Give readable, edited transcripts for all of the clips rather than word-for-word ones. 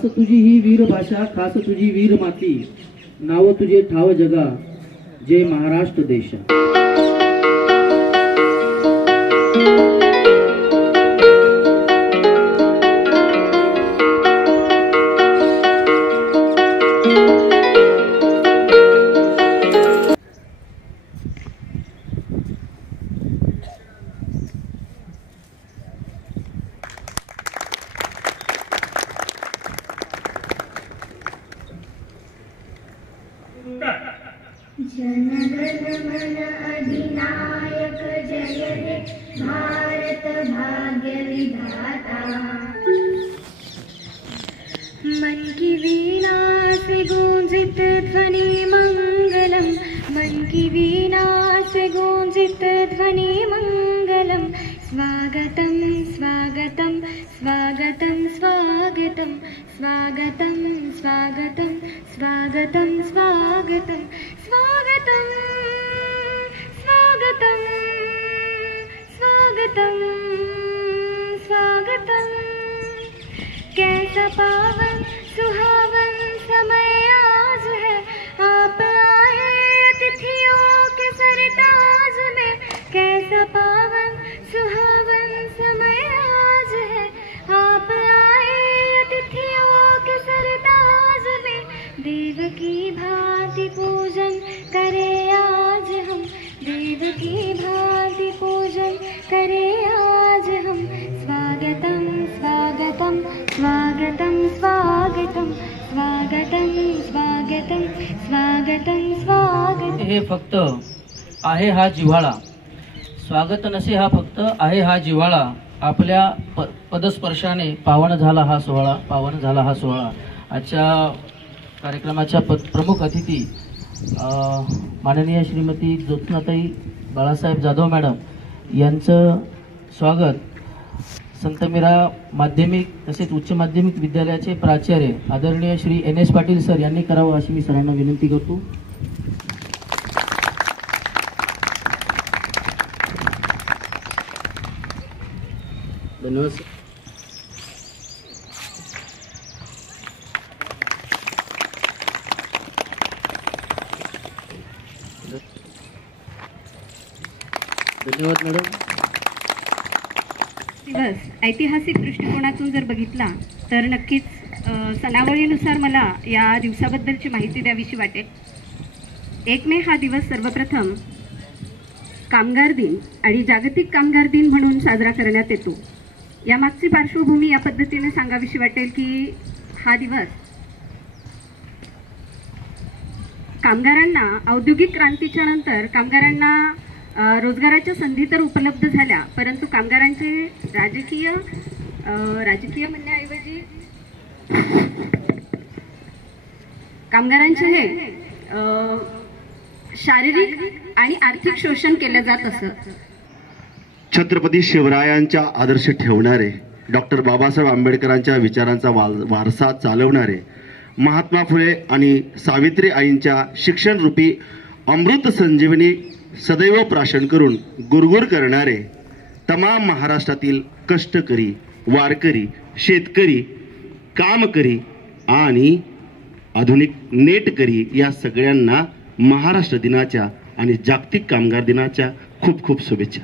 खास तुझी ही वीर भाषा, खास तुझी वीर माती, नाव तुझे ठाव जगा, जय महाराष्ट्र देशा. जनगण मन अधिनायक जय हे भारत भाग्य विधाता. मन की वीणा से गूंजित ध्वनि मंगलम, मन की वीणा से गूंजित ध्वनि मंगलम. स्वागतम स्वागतम स्वागतम स्वागतम स्वागतम स्वागतम स्वागतम स्वागतम स्वागतम स्वागतम स्वागतम स्वागतम. कैसा पावन सुहावन समय आज है, आप आए अतिथियों के सरताज में. कैसा पावन सुहावन समय आज है, आप आए अतिथियों के सरताज में. देव की भांति पूजन करे आज हम, देव की भांति पूजन करे आज हम. स्वागतम स्वागतम स्वागतम स्वागतम स्वागतम स्वागतम स्वागतम स्वागतम. हे फक्त आहे हा जिव्हाळा, स्वागत नसे हा फक्त आहे हा जिव्हाळा. आपल्या पदस्पर्शाने पावन झाला हा सोहळा, पावन झाला हा सोहळा. आजच्या कार्यक्रमाच्या प्रमुख अतिथी माननीय श्रीमती ज्योत्स्नाताई बाळासाहेब जाधव मॅडम यांचं स्वागत संत मीरा माध्यमिक तसेच उच्च माध्यमिक विद्यालयाचे प्राचार्य आदरणीय श्री NS पाटील सर यांनी करावं अशी मी सरांना विनंती करतो. धन्यवाद. धन्यवाद मॅडम. दिवस ऐतिहासिक दृष्टिकोनातून जर बघितला तर नक्कीच सणावळीनुसार मला या दिवसाबद्दलची माहिती द्यावीशी वाटेल. 1 मे हा दिवस सर्वप्रथम कामगार दिन आणि जागतिक कामगार दिन म्हणून साजरा करण्यात येतो. यामागची पार्श्वभूमी या पद्धतीने सांगावीशी वाटेल की हा दिवस कामगारांना औद्योगिक क्रांतीच्या नंतर कामगारांना रोजगाराच्या संधी तर उपलब्ध झाल्या, परंतु कामगारांचे राजकीय म्हणण्याऐवजी कामगारांचे हे शारीरिक आणि आर्थिक शोषण केलं जात असत. छत्रपती शिवरायांच्या आदर्श ठेवणारे, डॉक्टर बाबासाहेब आंबेडकरांच्या विचारांचा वारसा चालवणारे, महात्मा फुले आणि सावित्री आईंच्या शिक्षणरूपी अमृत संजीवनी सदैव प्राशन करून गुरगुर करणारे तमाम महाराष्ट्रातील कष्टकरी, वारकरी, शेतकरी, कामकरी आणि आधुनिक नेटकरी या सगळ्यांना महाराष्ट्र दिनाच्या आणि जागतिक कामगार दिनाच्या खूप खूप शुभेच्छा.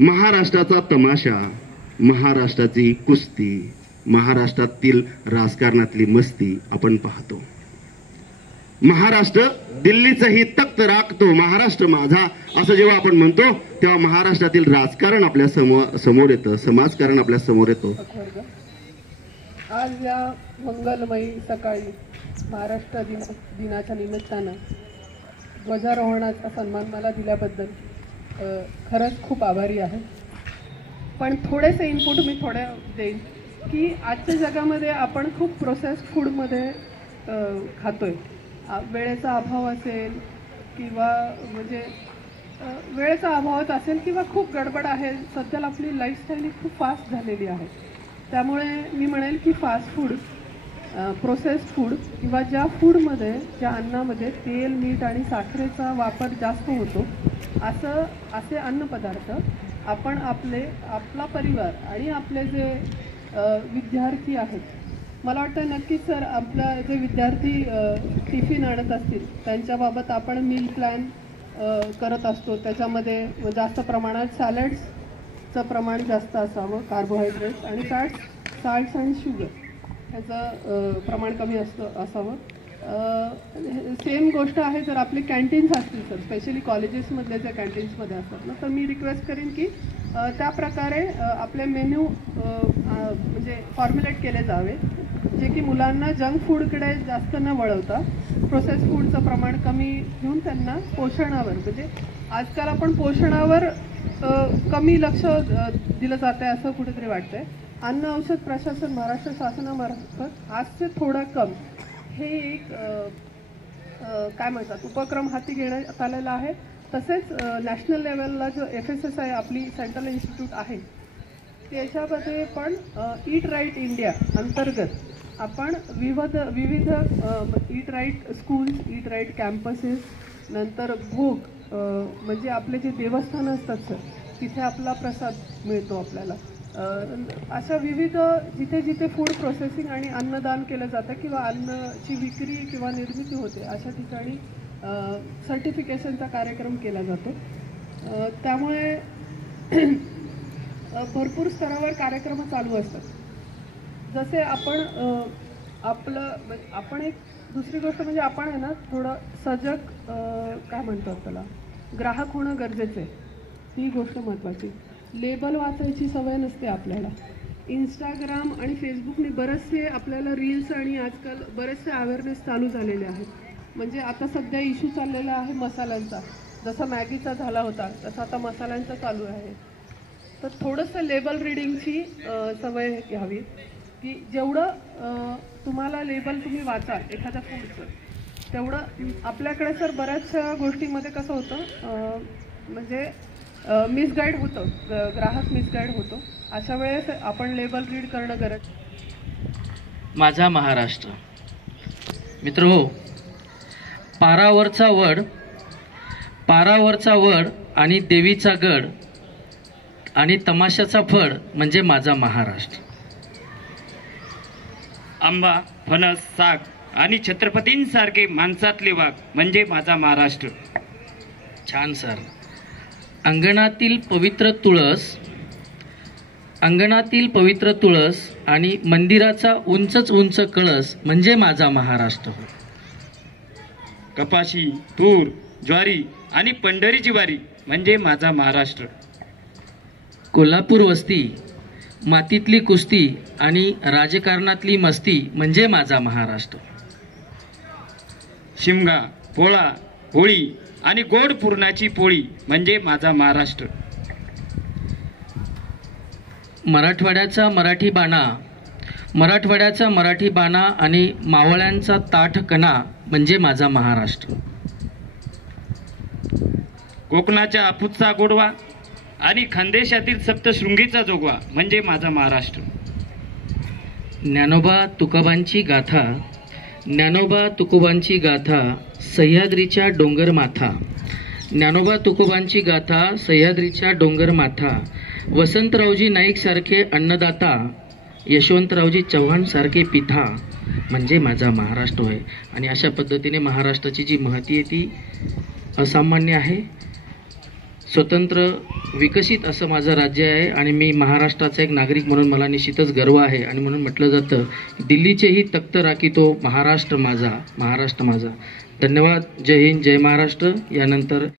महाराष्ट्राचा तमाशा, महाराष्ट्राची कुस्ती, महाराष्ट्रातील राजकारणातली मस्ती आपण पाहतो. महाराष्ट्र दिल्लीचंही तख्त राखतो, महाराष्ट्र माझा असं जेव्हा आपण म्हणतो तेव्हा महाराष्ट्रातील राजकारण आपल्या समोर येतं, समाजकारण आपल्या समोर येतो. आज या मंगलमयी सकाळी महाराष्ट्र दिनाच्या निमित्तानं ध्वजारोहणाचा सन्मान मला दिल्याबद्दल खरंच खूप आभारी आहे. पण थोडेसे इनपुट मी देईन की आजच्या जगामध्ये आपण खूप प्रोसेस्ड फूडमध्ये खातोय. वेळेचा अभाव असेल किंवा म्हणजे वेळेचा अभावच असेल किंवा खूप गडबड आहे. सध्याला आपली लाईफस्टाईल ही खूप फास्ट झालेली आहे. त्यामुळे मी म्हणेल की फास्ट फूड, प्रोसेस्ड फूड किंवा ज्या फूडमध्ये, ज्या अन्नामध्ये तेल, मीठ आणि साखरेचा वापर जास्त होतो असे अन्नपदार्थ आपण आपला परिवार आणि आपले जे विद्यार्थी आहेत, मला वाटतं नक्कीच सर आपला जे विद्यार्थी टिफिन आणत असतील त्यांच्याबाबत आपण मील प्लॅन करत असतो. त्याच्यामध्ये जास्त प्रमाणात सॅलड्सचं प्रमाण जास्त असावं, कार्बोहायड्रेट्स आणि साल्ट्स आणि शुगर ह्याचं प्रमाण कमी असावं. सेम गोष्ट आहे जर आपले कॅन्टीन्स असतील सर, स्पेशली कॉलेजेसमधले ज्या कॅन्टीन्समध्ये असतात ना, तर मी रिक्वेस्ट करेन की त्या प्रकारे आपले मेन्यू म्हणजे फॉर्म्युलेट केले जावे, जे की मुलांना जंक फूडकडे जास्त न वळवता प्रोसेस फूडचं प्रमाण कमी घेऊन त्यांना पोषणावर, म्हणजे आजकाल आपण पोषणावर कमी लक्ष दिलं जात आहे असं कुठेतरी वाटतंय. अन्न औषध प्रशासन महाराष्ट्र शासनामार्फत आजचे थोडं कम हे एक काय म्हणतात उपक्रम हाती घेण्यात आलेला आहे. तसेच नॅशनल लेवलला जो FSSI आपली सेंट्रल इन्स्टिट्यूट आहे त्याच्यामध्ये पण ईट राईट इंडिया अंतर्गत आपण विविध ईट राईट स्कूल्स, ईट राईट कॅम्पसेस, नंतर भोग म्हणजे आपले जे देवस्थानं असतात सर तिथे आपला प्रसाद मिळतो आपल्याला. अशा विविध जिथे जिथे फूड प्रोसेसिंग आणि अन्नदान केलं जातं किंवा अन्नाची विक्री किंवा निर्मिती होते अशा ठिकाणी सर्टिफिकेशनचा कार्यक्रम केला जातो. त्यामुळे भरपूर स्तरावर कार्यक्रम चालू असतात. जसे आपण एक दुसरी गोष्ट म्हणजे आपण आहे ना थोडं सजग काय म्हणतात त्याला ग्राहक होणं गरजेचं आहे. ही गोष्ट महत्त्वाची. लेबल वाचायची सवय नसते आपल्याला. इंस्टाग्राम आणि फेसबुकने बरेचसे आपल्याला रील्स आणि आजकाल बरेचसे अवेअरनेस चालू झालेले आहेत. म्हणजे आता सध्या इश्यू चाललेला आहे मसाल्यांचा, जसा मॅगीचा झाला होता तसा आता मसाल्यांचा चालू आहे. तर थोडंसं लेबल रिडिंगची सवय घ्यावी की जेवढं तुम्हाला लेबल तुम्ही वाचाल एखाद्या फूडचं तेवढं आपल्याकडे सर बऱ्याचशा गोष्टीमध्ये कसं होतं म्हणजे मिसगाईड होतं, ग्राहक मिसगाईड होतो. अशा वेळेस आपण लेबल रीड करणं गरजेचं. माझा महाराष्ट्र मित्रहो, पारावरचा वड आणि देवीचा गड आणि तमाशाचा फड म्हणजे माझा महाराष्ट्र. आंबा, फणस, साग आणि छत्रपतींसारखे माणसातले वाघ म्हणजे माझा महाराष्ट्र. छान सर. अंगणातील पवित्र तुळस आणि मंदिराचा उंच कळस म्हणजे माझा महाराष्ट्र. कपाशी, तूर, ज्वारी आणि पंढरीची वारी म्हणजे माझा महाराष्ट्र. कोल्हापूर वस्ती, मातीतली कुस्ती आणि राजकारणातली मस्ती म्हणजे माझा महाराष्ट्र. शिमगा, पोळा, होळी आणि गोड पुरणाची पोळी म्हणजे माझा महाराष्ट्र. मराठवाड्याचा मराठी बाणा आणि मावळ्यांचा ताठ कणा म्हणजे माझा महाराष्ट्र. कोकणाच्या हापूसचा गोडवा आणि खानदेशातील सप्तशृंगीचा जोगवा म्हणजे माझा महाराष्ट्र. ज्ञानोबा तुकोबांची गाथा सह्याद्रीच्या डोंगर माथा, वसंतरावजी नाईक सारखे अन्नदाता, यशवंतरावजी चव्हाण सारखे पिता म्हणजे माझा महाराष्ट्र आहे. आणि अशा पद्धतीने महाराष्ट्राची जी महती आहे ती असामान्य आहे. स्वतंत्र विकसित असं माझं राज्य आहे आणि मी महाराष्ट्राचा एक नागरिक म्हणून मला निश्चितच गर्व आहे. आणि म्हणून म्हटलं जातं दिल्लीचेही तख्त राखीतो महाराष्ट्र माझा. धन्यवाद. जय हिंद, जय महाराष्ट्र. यानंतर